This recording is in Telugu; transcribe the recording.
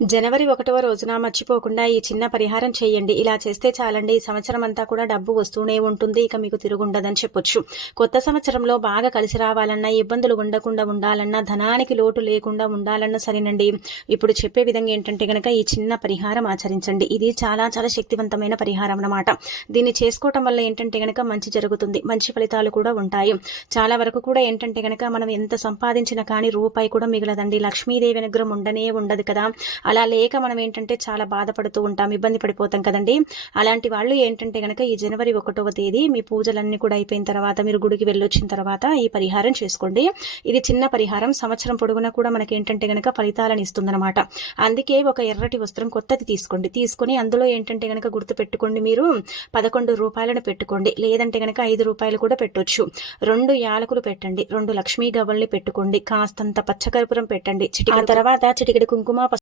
జనవరి 1వ రోజున మర్చిపోకుండా ఈ చిన్న పరిహారం చేయండి. ఇలా చేస్తే చాలండి, ఈ సంవత్సరం అంతా కూడా డబ్బు వస్తూనే ఉంటుంది. ఇక మీకు తిరుగుండదని చెప్పొచ్చు. కొత్త సంవత్సరంలో బాగా కలిసి రావాలన్నా, ఇబ్బందులు ఉండకుండా ఉండాలన్నా, ధనానికి లోటు లేకుండా ఉండాలన్నా సరేనండి, ఇప్పుడు చెప్పే విధంగా ఏంటంటే గనక ఈ చిన్న పరిహారం ఆచరించండి. ఇది చాలా చాలా శక్తివంతమైన పరిహారం అన్నమాట. దీన్ని చేసుకోవటం వల్ల ఏంటంటే గనక మంచి జరుగుతుంది, మంచి ఫలితాలు కూడా ఉంటాయి. చాలా వరకు కూడా ఏంటంటే గనక మనం ఎంత సంపాదించినా కానీ రూపాయి కూడా మిగలదండి. లక్ష్మీదేవి అనుగ్రహం ఉండనే ఉండదు కదా. అలా లేక మనం ఏంటంటే చాలా బాధపడుతూ ఉంటాం, ఇబ్బంది పడిపోతాం కదండి. అలాంటి వాళ్ళు ఏంటంటే గనక ఈ జనవరి 1వ తేదీ మీ పూజలన్నీ కూడా అయిపోయిన తర్వాత, మీరు గుడికి వెళ్ళొచ్చిన తర్వాత ఈ పరిహారం చేసుకోండి. ఇది చిన్న పరిహారం, సంవత్సరం పొడుగునా కూడా మనకి ఏంటంటే గనక ఫలితాలను ఇస్తుందన్నమాట. అందుకే ఒక ఎర్రటి వస్త్రం కొత్తది తీసుకోండి. తీసుకొని అందులో ఏంటంటే గనక గుర్తు పెట్టుకోండి, మీరు 11 రూపాయలను పెట్టుకోండి, లేదంటే గనక 5 రూపాయలు కూడా పెట్టొచ్చు. 2 యాలకులు పెట్టండి, 2 లక్ష్మీ గవ్వల్ని పెట్టుకోండి, కాస్తంత పచ్చకర్పూరం పెట్టండి, ఆ తర్వాత చిటికెడు కుంకుమ